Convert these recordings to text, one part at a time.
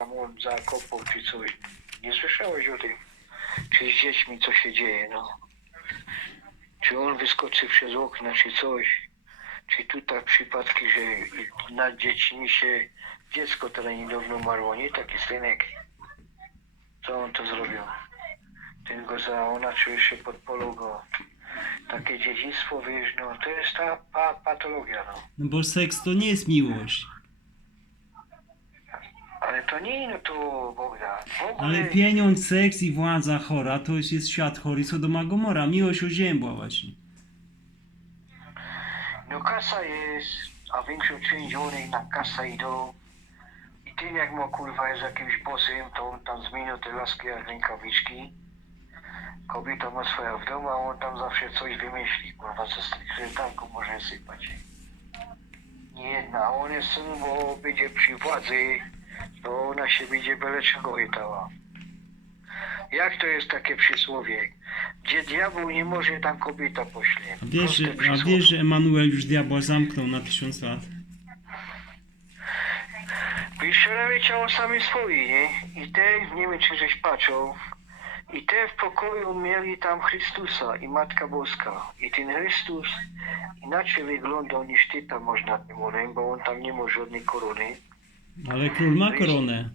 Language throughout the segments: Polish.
tam on zakopał czy coś. Nie słyszałeś o tym? Czy z dziećmi co się dzieje, no. Czy on wyskoczy przez okna, czy coś. Czy tu tak przypadki, że nad dziećmi się dziecko teraz niedawno umarło, nie? Taki synek. Co on to zrobił? Ten go za, ona czuje się podpolą go. Takie dziedzictwo, wiesz, no to jest ta pa, patologia, no. No bo seks to nie jest miłość. To nie, no to Bogdan. W ogóle... Ale pieniądz, seks i władza chora to już jest świat chory, Sodoma Gomora. Miłość oziębła właśnie. No kasa jest, a większą część onych na kasę idą. I tym jak ma kurwa jest jakimś bossem, to on tam zmienił te laski jak rękawiczki. Kobieta ma swoją w domu, a on tam zawsze coś wymyśli, kurwa, co z tych kretanków może sypać. Nie jedna, on jest syn, bo będzie przy władzy, to ona się będzie byle czego chytała. Jak to jest takie przysłowie? Gdzie diabeł nie może, tam kobieta pośle. A wiesz, że, Proste a przysłowie. wiesz, że Emanuel już diabła zamknął na tysiąc lat? Wyścierały ciało sami swoi, nie? I te, nie wiem czy żeś patrzył, i te w pokoju mieli tam Chrystusa i Matka Boska. I ten Chrystus inaczej wyglądał niż ty tam można tym bo on tam nie ma żadnej korony. Ale król ma koronę.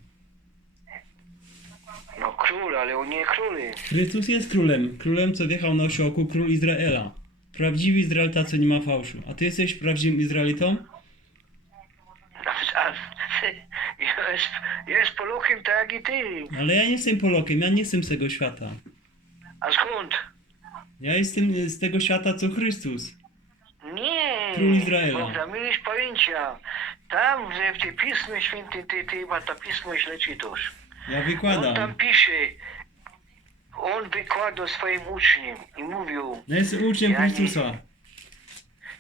No król, ale on nie król. Chrystus jest królem. Królem, co wjechał na osiołku, król Izraela. Prawdziwy Izraelita, co nie ma fałszu. A ty jesteś prawdziwym Izraelitą? Jest, jest poluchem tak jak i ty. Ale ja nie jestem Polakiem, ja nie jestem z tego świata. A skąd? Ja jestem z tego świata, co Chrystus. Nie. Król Izraela. Bogdan, mieliś pojęcia. Tam, w tym Pismie Świętym, ty, ty chyba to Pismo źle czytasz. Ja On tam wykładam. pisze, on wykładał swoim uczniom i mówił, Ja jestem uczniem Ja nie- Chrystusa.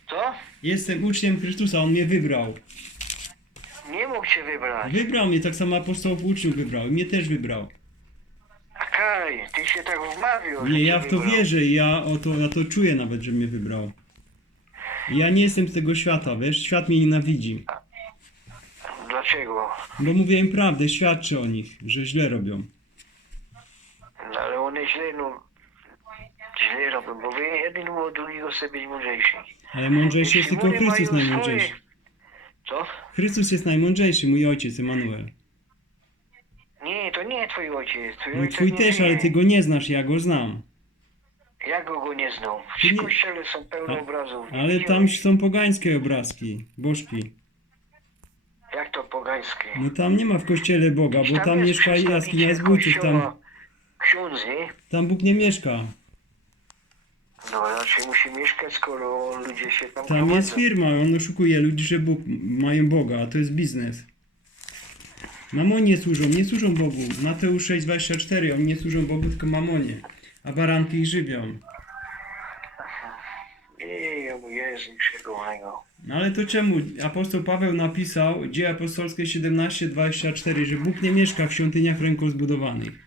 co? Jestem uczniem Chrystusa, on mnie wybrał. Nie mógł cię wybrać. Wybrał mnie, tak samo apostołów uczniów wybrał. I mnie też wybrał. Kaj, ty się tak wmawiał. Nie, ja w to wybrał. wierzę i ja, o to, ja to czuję nawet, że mnie wybrał. Ja nie jestem z tego świata, wiesz? Świat mnie nienawidzi. Dlaczego? Bo mówię im prawdę, świadczę o nich, że źle robią. No, ale one źle, no, źle robią, bo wy jeden od drugiego chce być mądrzejszy. Ale mądrzejszy jest Jeśli tylko Chrystus mają najmądrzejszy. swoje- Co? Chrystus jest najmądrzejszy, mój ojciec Emanuel. Nie, to nie twój ojciec. Twój No ojciec twój nie też, żyje. ale ty go nie znasz, ja go znam. Ja go, go nie znam. Ty W nie- kościele są pełne A- obrazów. Nie Ale tam są pogańskie obrazki, bożki. Jak to pogańskie? No tam nie ma w kościele Boga, bo tam jest mieszka jaskinia zbójców, tam, kościoła, Ksiądz, nie? tam Bóg nie mieszka. No, znaczy musi mieszkać, skoro ludzie się tam Tam jest firma, on oszukuje ludzi, że Bóg, mają Boga, a to jest biznes. Mamonie służą, nie służą Bogu. Mateusz 6,24, oni nie służą Bogu, tylko mamonie. A baranki ich żywią. No ale to czemu? Apostoł Paweł napisał, dzieje apostolskie 17,24, że Bóg nie mieszka w świątyniach ręką zbudowanych.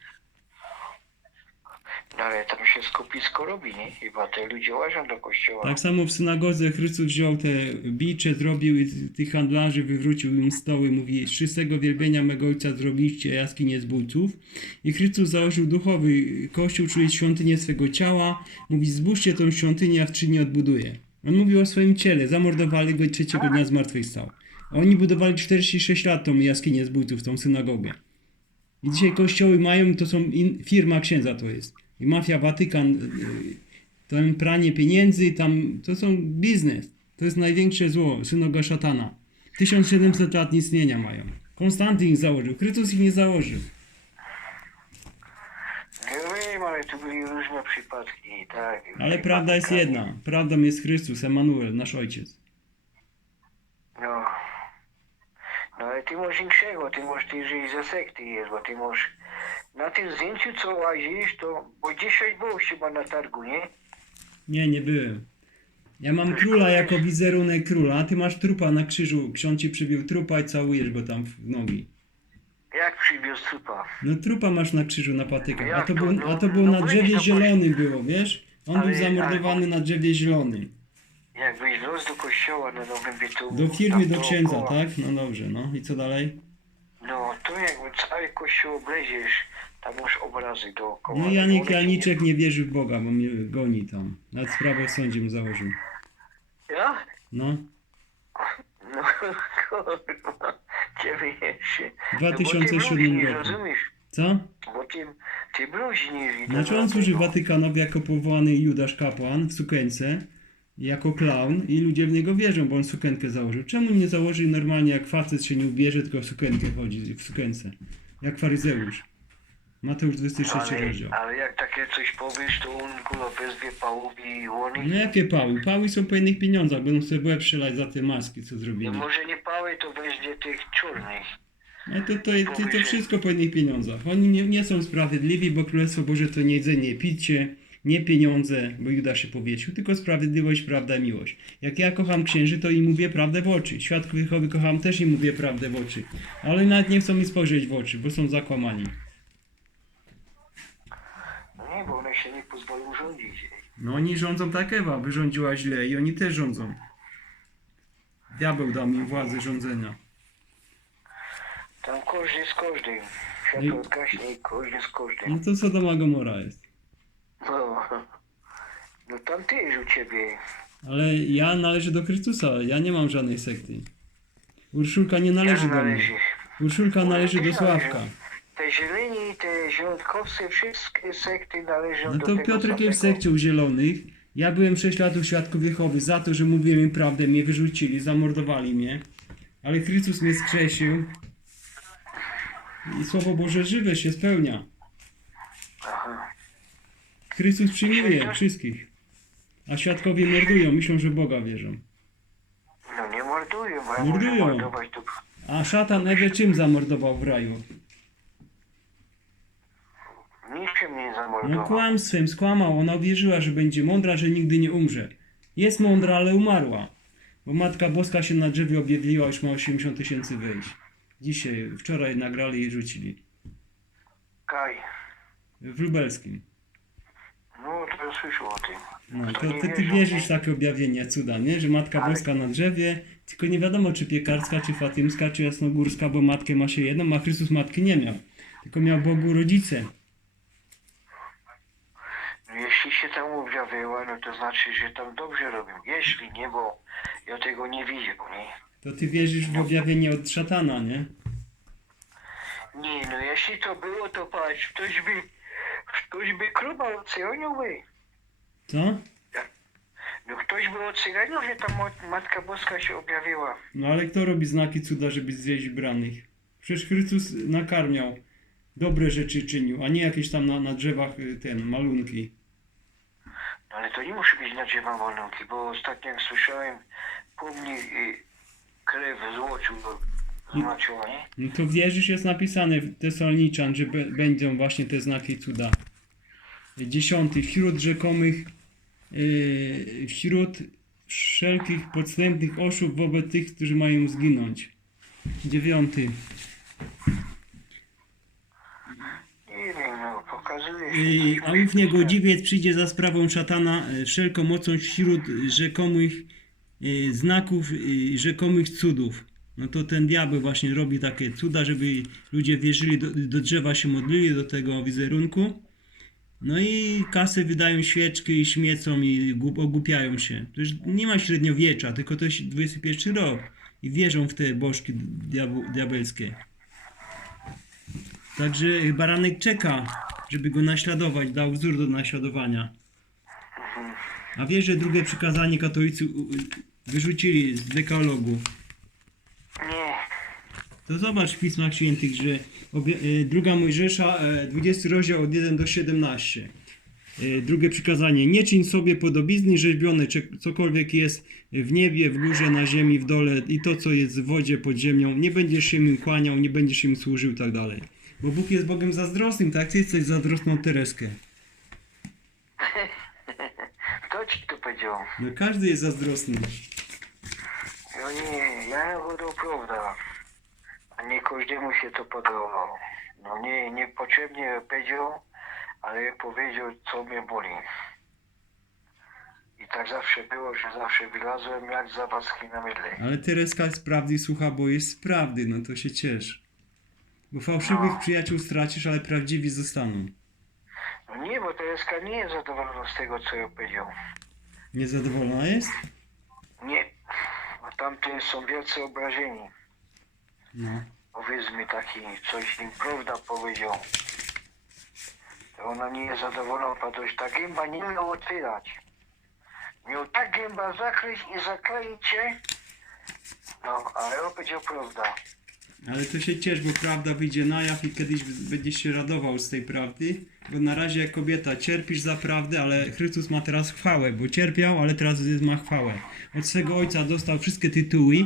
No ale tam się skupisko robi, nie? Chyba te ludzie łażą do kościoła. Tak samo w synagodze Chrystus wziął te bicze, zrobił i tych handlarzy wywrócił im stoły. Mówi, z czystego wielbienia mego ojca zrobiliście jaskinię zbójców. I Chrystus założył duchowy kościół, czyli świątynię swego ciała. Mówi, zbóżcie tą świątynię, a w trzy dni odbuduję. On mówił o swoim ciele. Zamordowali go i trzeciego dnia zmartwychwstał. A Oni budowali 46 lat tą jaskinię zbójców, tą synagogę. I dzisiaj kościoły mają, to są in, firma księdza to jest. I mafia Watykan, y, tam pranie pieniędzy, tam to są biznes. To jest największe zło, synoga szatana. 1700 lat istnienia mają. Konstantyn ich założył, Chrystus ich nie założył. Ale tu byli różne przypadki, tak. Ale prawda jest jedna. Prawdą jest Chrystus, Emanuel, nasz ojciec. No. No ale ty masz większego, ty masz ty żyć za sekty jest, bo ty masz na tym zdjęciu co łazisz, to bo dzisiaj było chyba na targu, nie? Nie, nie byłem. Ja mam króla jako wizerunek króla, a ty masz trupa na krzyżu. Ksiądz ci przybił trupa i całujesz go tam w nogi. Jak przywiózł trupa? No trupa masz na krzyżu na patykach. A Jak to, był, No, a to było no na drzewie to zielonym było, wiesz? On był Ale- zamordowany na drzewie zielonym. Jakbyś los do kościoła na Nowym Bytu. Do firmy, tam do księdza, dookoła. tak? No dobrze, no i co dalej? No, to jakby cały kościół obleziesz, tam masz obrazy dookoła. No Janik Janiczek nie wierzy w Boga, bo mnie goni tam. Nad sprawę w sądzie mu założył. Nie... Ja? No, No, kurwa, ciebie jeszcze. 2007 no, roku. rozumiesz? Co? Bo ty, ty bluźnisz. Znaczy on służy. Watykanowi jako powołany Judasz kapłan w sukience, jako klaun i ludzie w niego wierzą, bo on sukienkę założył. Czemu nie założył normalnie jak facet się nie ubierze, tylko w sukienkę chodzi, w sukience? Jak faryzeusz. Mateusz 23 Ale, rozdział. ale jak takie coś powiesz, to on kurwa wezwie pałów i łony. No jakie pały? Pały są po innych pieniądzach, będą sobie łeb strzelać za te maski, co No zrobili. może nie pały, to weźmie tych czarnych. No to, to, to, to wszystko po innych pieniądzach. Oni nie, nie są sprawiedliwi, bo Królestwo Boże to nie jedzenie, picie, nie pieniądze, bo Juda się powiesił, tylko sprawiedliwość, prawda i miłość. Jak ja kocham księży, to im mówię prawdę w oczy. Świadków Jehowy kocham, też im mówię prawdę w oczy. Ale nawet nie chcą mi spojrzeć w oczy, bo są zakłamani. No nie, bo rządzić. No oni rządzą tak Ewa, wyrządziła źle i oni też rządzą. Diabeł dał mi władzę rządzenia. Tam każdy z każdym. Światło odgaśnie i każdy z każdym. No to Sodoma Gomora jest. No, no tam też u ciebie. Ale ja należę do Chrystusa, ja nie mam żadnej sekty. Urszulka nie należy Jak do mnie. Urszulka należy do Należy. Te zieleni, te zielontkowscy, wszystkie sekty należą No do to tego Piotrek jest w samego. sekcie u Zielonych. Ja byłem 6 lat u Świadków Jehowy za to, że mówiłem im prawdę, mnie wyrzucili, zamordowali mnie. Ale Chrystus mnie skrzesił. I Słowo Boże żywe się spełnia. Aha. Chrystus przyjmuje wszystkich. A świadkowie mordują, myślą, że Boga wierzą. No nie mordują, bo ja Mordują. mordować to... A szatan Ewę czym zamordował w raju? No kłamstwem, skłamał. Ona uwierzyła, że będzie mądra, że nigdy nie umrze. Jest mądra, ale umarła. Bo Matka Boska się na drzewie objawiła, już ma 80 tysięcy wejść. Dzisiaj, wczoraj nagrali i rzucili. Kaj. W Lubelskim. No to ja słyszę o tym. No, To ty, ty wierzysz w nie? takie objawienia, cuda, nie? Że Matka Ale- Boska na drzewie, tylko nie wiadomo, czy piekarska, czy fatymska, czy jasnogórska, bo matkę ma się jedną, a Chrystus matki nie miał. Tylko miał Bogu rodzice. No jeśli się tam objawiła, no to znaczy, że tam dobrze robią. Jeśli nie, bo ja tego nie widział, nie? To ty wierzysz w objawienie od szatana, nie? Nie, no jeśli to było, to patrz, ktoś by, ktoś by króla ocenił by. Co? No ktoś by ocenił, że ta mat- Matka Boska się objawiła. No ale kto robi znaki cuda, żeby zjeść branych? Przecież Chrystus nakarmiał, dobre rzeczy czynił, a nie jakieś tam na, na drzewach y, ten, malunki. No ale to nie musi być na drzewa malunki, bo ostatnio jak słyszałem, pomnik y, krew złocił, złociła, nie? No to wierzysz, jest napisane w Tesaloniczan, że będą właśnie te znaki cuda. Dziesiąty, wśród rzekomych, yy, wśród wszelkich podstępnych oszustw wobec tych, którzy mają zginąć. Dziewiąty, Nie się. Coś a ów niegodziwiec przyjdzie za sprawą szatana yy, wszelką mocą wśród rzekomych yy, znaków, yy, rzekomych cudów. No to ten diabeł właśnie robi takie cuda, żeby ludzie wierzyli, do, do drzewa się modlili, do tego wizerunku. No i kasy wydają świeczki i śmiecą i głup- ogłupiają się. To już nie ma średniowiecza, tylko to jest XXI rok. I wierzą w te bożki diabelskie. Także baranek czeka, żeby go naśladować, dał wzór do naśladowania. A wiesz, że drugie przykazanie katolicy wyrzucili z dekalogu. Nie, To zobacz w Pismach Świętych, że e, druga Mojżesza, e, 20 rozdział od 1 do 17. E, Drugie przykazanie. Nie czyń sobie podobizny rzeźbione, czy cokolwiek jest w niebie, w górze, na ziemi, w dole i to, co jest w wodzie, pod ziemią. Nie będziesz się im kłaniał, nie będziesz im służył, tak dalej. Bo Bóg jest Bogiem zazdrosnym, tak? Ty jesteś zazdrosną Tereskę. kto ci to powiedział? No każdy jest zazdrosny. No nie, ja mówię prawda. A nie każdemu się to podobało. No nie, niepotrzebnie powiedział, ale powiedział, co mnie boli. I tak zawsze było, że zawsze wylazłem jak zawaski na mydle. Ale Tereska z prawdy słucha, bo jest z prawdy, no to się ciesz. Bo fałszywych No. przyjaciół stracisz, ale prawdziwi zostaną. No nie, bo Tereska nie jest zadowolona z tego, co ja powiedział. Niezadowolona jest? Nie. A tamty są wielce obrażeni. No. Powiedzmy taki, coś im prawda powiedział. To ona nie jest zadowolona, ponieważ ta gęba nie miał otwierać. Miał tak gęba zakryć i zakleić cię. No, ale on powiedział prawda. Ale to się ciesz, bo prawda wyjdzie na jaw i kiedyś będziesz się radował z tej prawdy. Bo na razie kobieta cierpisz za prawdę, ale Chrystus ma teraz chwałę, bo cierpiał, ale teraz ma chwałę. Od swego ojca dostał wszystkie tytuły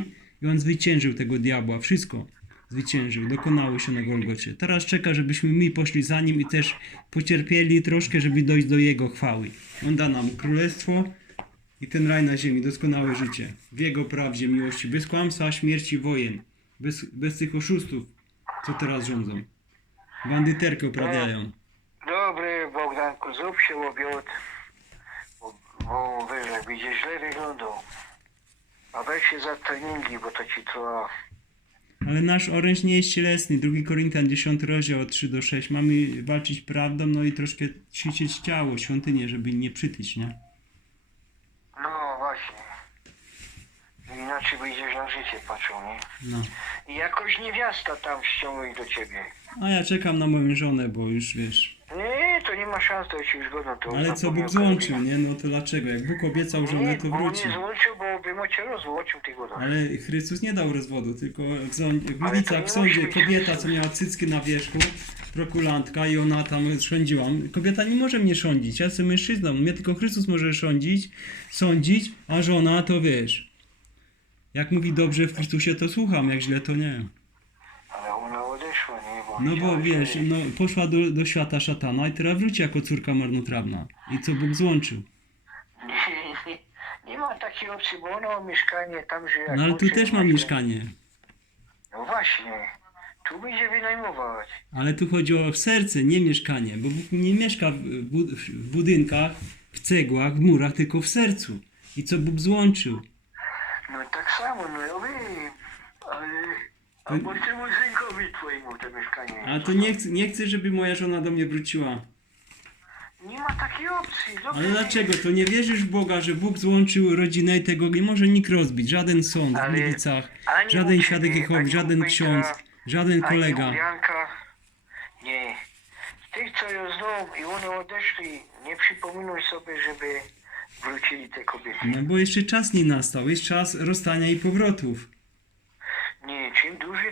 i on zwyciężył tego diabła. Wszystko zwyciężył, dokonało się na Golgocie. Teraz czeka, żebyśmy my poszli za nim i też pocierpieli troszkę, żeby dojść do jego chwały. On da nam królestwo i ten raj na ziemi, doskonałe życie. W jego prawdzie, miłości, bez kłamstwa, śmierci, wojen. Bez, bez tych oszustów, co teraz rządzą. Bandyterkę uprawiają. Dobry Bogdanku, zrób się łobiot. Bo, bo wiesz, jak będzie źle wyglądał. A weź się za treningi, bo to ci trwa. Ale nasz oręż nie jest cielesny. 2 Koryntian 10 rozdział od 3 do 6. Mamy walczyć prawdą, no i troszkę ćwiczyć ciało, świątynię, żeby nie przytyć, nie? No właśnie. Inaczej będziesz na życie patrzył, nie? No. I jakoś niewiasta tam ściągnąć do ciebie. A ja czekam na moją żonę, bo już wiesz. Nie, to nie ma szans, to ci już zgodą. To Ale co Bóg złączył, nie? No to dlaczego? Jak Bóg obiecał żonę, Nie, to wróci. nie złączył, bo by cię rozłączył ty godą. Ale Chrystus nie dał rozwodu, tylko w, sąd- w nie w sądzie kobieta, co miała cycki na wierzchu, prokulantka i ona tam sądziła. Kobieta nie może mnie sądzić, ja jestem mężczyzną, mnie tylko Chrystus może sądzić, sądzić, a żona to wiesz. Jak mówi dobrze w Chrystusie, to słucham, jak źle, to nie. Ale ona odeszła, nie? Bo No bo wiesz, no, poszła do, do świata szatana i teraz wróci jako córka marnotrawna. I co Bóg złączył. Nie, ma takiej opcji, bo ona ma mieszkanie tam, że jak No ale tu też ma- mieszkanie. No właśnie. Tu będzie wynajmować. Ale tu chodzi o serce, nie mieszkanie, bo Bóg nie mieszka w budynkach, w cegłach, w murach, tylko w sercu. I co Bóg złączył? Tak samo, no ja wiem. Ale... Albo temu synkowi twojemu to mieszkanie. A to nie chcę, nie chcę, żeby moja żona do mnie wróciła. Nie ma takiej opcji. Dobrze Ale dlaczego? To nie wierzysz w Boga, że Bóg złączył rodzinę i tego nie może nikt rozbić. Żaden sąd w Ale Gliwicach, ani żaden u świadek ciebie, Jehowy, ani u żaden Petra, ksiądz, żaden Ani kolega. u Janka. Nie. Tych, co ją zną i one odeszli, nie przypominaj sobie, żeby wrócili te kobiety. No bo jeszcze czas nie nastał, jest czas rozstania i powrotów. Nie, czym dłużej